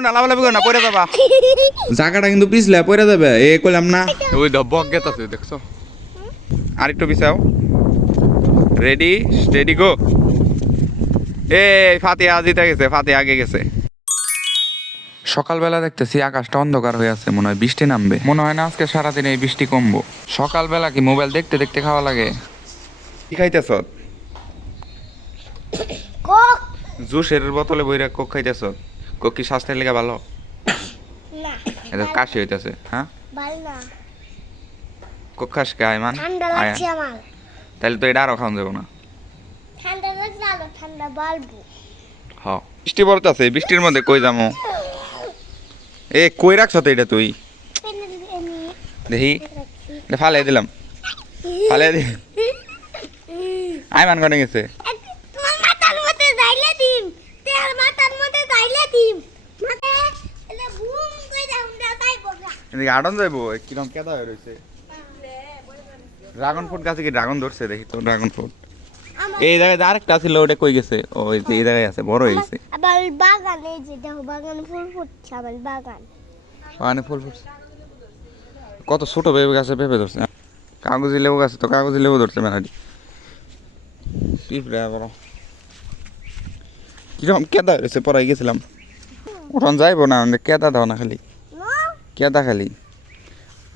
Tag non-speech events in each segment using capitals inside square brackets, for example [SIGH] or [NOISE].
না লাভালাভি করো না পড়ে যাবা। [LAUGHS] জায়গাটা কিন্তু পিছলে পড়ে যাবে। এ কইলাম না। ওই দ বক গেত আছে দেখছ? আরেকটু পিছাও। রেডি স্টেডি গো এ ফাতে আজিতে গেছে ফাতে আগে গেছে। সকালবেলা দেখতেছি আকাশটা অন্ধকার হয়ে আছে মনে হয় বৃষ্টি নামবে। মনে হয় না আজকে সারাদিন এই বৃষ্টি কমবো। সকালবেলা কি মোবাইল দেখতে দেখতে খাওয়া লাগে? কি খাইতেছ? কক। জুসের বোতলে বইরা কোক খাইতেছ? কোক স্বাস্থ্যের লেগে ভালো? না। এটা কাশি হইতেছে হ্যাঁ? ভালো না। কোক খাস কে আয়মান ঠান্ডা আয়া লাগছে আমার। তাহলে তো এটা আরও খাওয়া যাব না। ঠান্ডা লাগছে আরও ঠান্ডা বালবো হ বৃষ্টি পড়তেছে বৃষ্টির মধ্যে কই যাব এ কই রাখছ তো এটা তুই? দেখি। ফালাই দিলাম। ফালাই দি আয়মান কোনে গেছে তোমার মাথার মধ্যে যাইলে দিম তেল মাথার মধ্যে যাইলে দিম মাথা এলে বুম কই যাও না যাইবো না এদিকে আটন যাইবো? কিরম কেদা হয়ে রয়েছে ড্রাগন ফ্রুট গাছে কি ড্রাগন ধরছে? দেখি তো ড্রাগন ফ্রুট এই জায়গায় আরেকটা ছিল ওটা কই গেছে? ও এই যে এই জায়গায় আছে বড় হয়ে গেছে। আবার বাগানে যে দেখো বাগানে ফুল ফুটছে আমার বাগান। মানে ফুল ফুটছে। কত ছোট পেঁপে গাছে পেঁপে ধরছে। কাগজি লেবু গাছে তো কাগজি লেবু ধরছে মেলাটি। পিঁপড়ে বড়। কীরকম কেদা হয়েছে পড়াই গেছিলাম। ওখান যাইবো না কেদা দাও না খালি। কেদা খালি?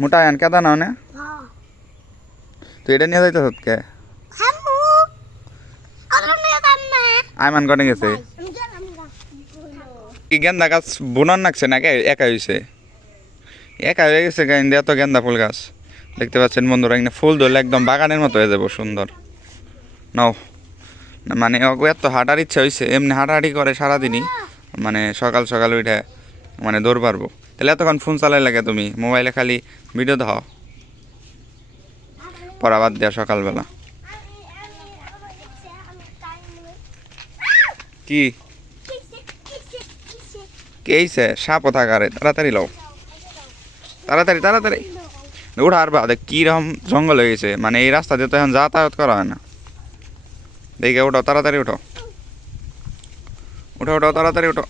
মোটা আন কেদা নাও না। হ্যাঁ তো এটা নিয়ে যাইতে কে খামু আরও নিয়ে দাম না আয়মান কনে গেছে? কি গেন্দা গাছ বুনন নাকছে না একা হয়েছে একা হয়ে গেছে গাইন দেওয়া তো গেন্দা ফুল গাছ। দেখতে পাচ্ছেন বন্ধুরা, এখানে ফুল ধরলে একদম বাগানের মতো হয়ে যাব, সুন্দর। নাও। মানে ওকে এত হাঁটার ইচ্ছা হয়েছে এমনি হাঁটাহাঁটি করে সারাদিনই। মানে সকাল সকাল উঠে মানে দৌড় পারব। তাহলে এতক্ষণ ফোন চালাই লাগে তুমি। মোবাইলে খালি ভিডিও দাও পড়া বাদ দেওয়া সকালবেলা। কি? কিসে কিসে কিসে কে এইছে সাপও থাকারে তাড়াতাড়ি লও। তাড়াতাড়ি তাড়াতাড়ি। ওঠা আর বাদে কীরকম জঙ্গল হয়ে গেছে। মানে এই রাস্তা দিয়ে তো এখন যাতায়াত করা হয় না। দেখে ওঠো তাড়াতাড়ি ওঠো উঠো ওঠো তাড়াতাড়ি ওঠো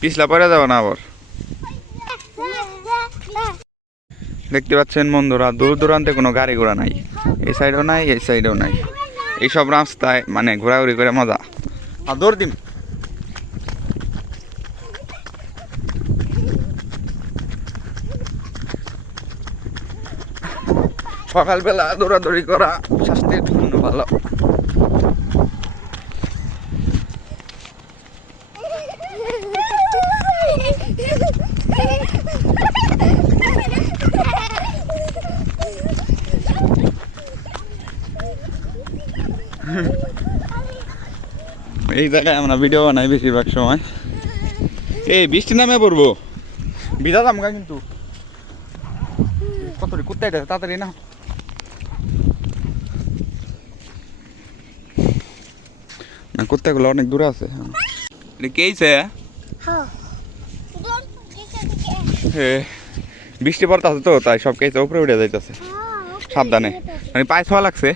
পিছলা পরে যাব না আবার? দেখতে পাচ্ছেন বন্ধুরা, দূর দূরান্তে কোনো গাড়ি ঘোড়া নাই। এই সাইডেও নাই, এই সাইডেও নাই। এইসব রাস্তায় মানে ঘোরাঘুরি করে মজা। আর দৌড় দিন সকালবেলা দৌড়াদৌড়ি করা স্বাস্থ্যের জন্য ভালো। এই জায়গায় আমরা ভিডিও বানাই বেশিরভাগ সময়। এই বৃষ্টি নামে পড়ব। বিদা দাম কিন্তু। কত কুত্তাই তাড়াতাড়ি না না কুত্তাগুলো অনেক দূরে আছে। কেইছে হ্যাঁ বৃষ্টি পড়তেছে তো তাই সব কেইছে উপরে উঠে যাইতেছে। সাবধানে। মানে পায়ে ছোঁয়া লাগছে।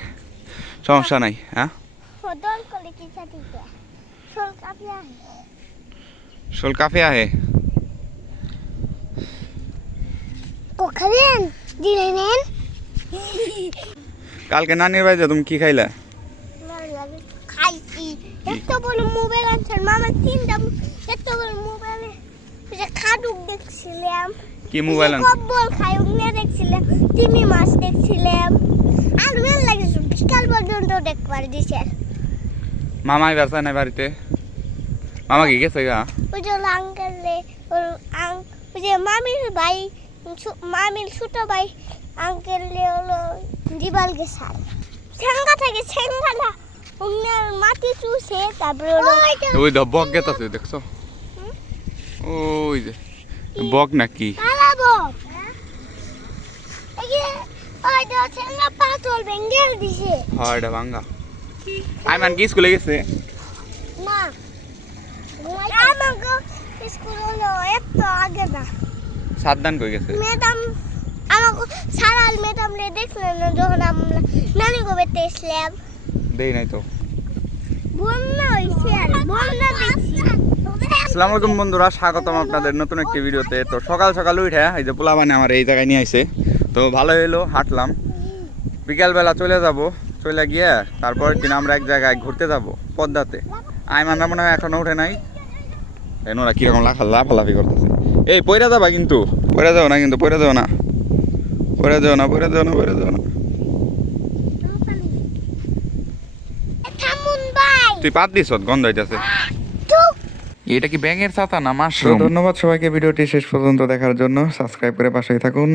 সমস্যা নাই হ্যাঁ? শোল কাফে আহে। কো দিলে নেন। কালকে নানির বাড়িতে তুমি কি খাইলা? খাইছি। এত বড় মোবাইল আনছেন মামা তিনটা এত বড় মোবাইলে যে খাটুক দেখছিলাম। কি মোবাইল আন কব্বল খাই ওখানে দেখছিলাম তিমি মাছ দেখছিলাম। আর ভালো লাগছে বিকাল পর্যন্ত দেখবার দিছে মামা এবার চায় না বাড়িতে। মামা কি গেছে গা? ওই যে আঙ্কেলে ওর আং ওই যে মামির ভাই ছু- মামির ছোট ভাই আঙ্কেলে হলো দিবাল গেছাল ছেঙ্গা থেকে ছেঙ্গাটা ওনার মাটি চুষে তারপরে ওই দা বক গেতাছে দেখছ? ওই যে বক নাকি পালাবো এই যে পাথর দিছে। হয় এটা ভাঙ্গা। আইমান কি স্কুলে গেছে? না। আমাকে স্কুল হলো এত আগে না। সাবধান কই গেছে? ম্যাডাম আমাকে সারাল ম্যাডাম রে দেখলেন না যখন আমরা নানি দেই নাই তো। বন্যা হয়েছে আর বন্যা দেখছি। আসসালামু আলাইকুম বন্ধুরা স্বাগতম আপনাদের নতুন একটি ভিডিওতে। তো সকাল সকাল উঠে এই যে পোলা মানে আমার এই জায়গায় নিয়ে আইছে। তো ভালো হইল হাঁটলাম। বিকালবেলা চলে যাব চলে গিয়ে তারপরের দিন আমরা এক জায়গায় ঘুরতে যাব পদ্মাতে। আই আইমানরা মনে হয় এখনও উঠে নাই। এই ওরা কীরকম লাফা লাফালাফি করতেছে। এই পয়রা যাবা কিন্তু। পয়রা যাও না কিন্তু পয়রা যাও না। পয়রা যাও না পয়রা যাও না পয়রা যাও না। তুই পাত দিস গন্ধ হইতেছে। এটা কি ব্যাঙের ছাতা না মাশরুম? ধন্যবাদ সবাইকে ভিডিওটি শেষ পর্যন্ত দেখার জন্য। সাবস্ক্রাইব করে পাশেই থাকুন।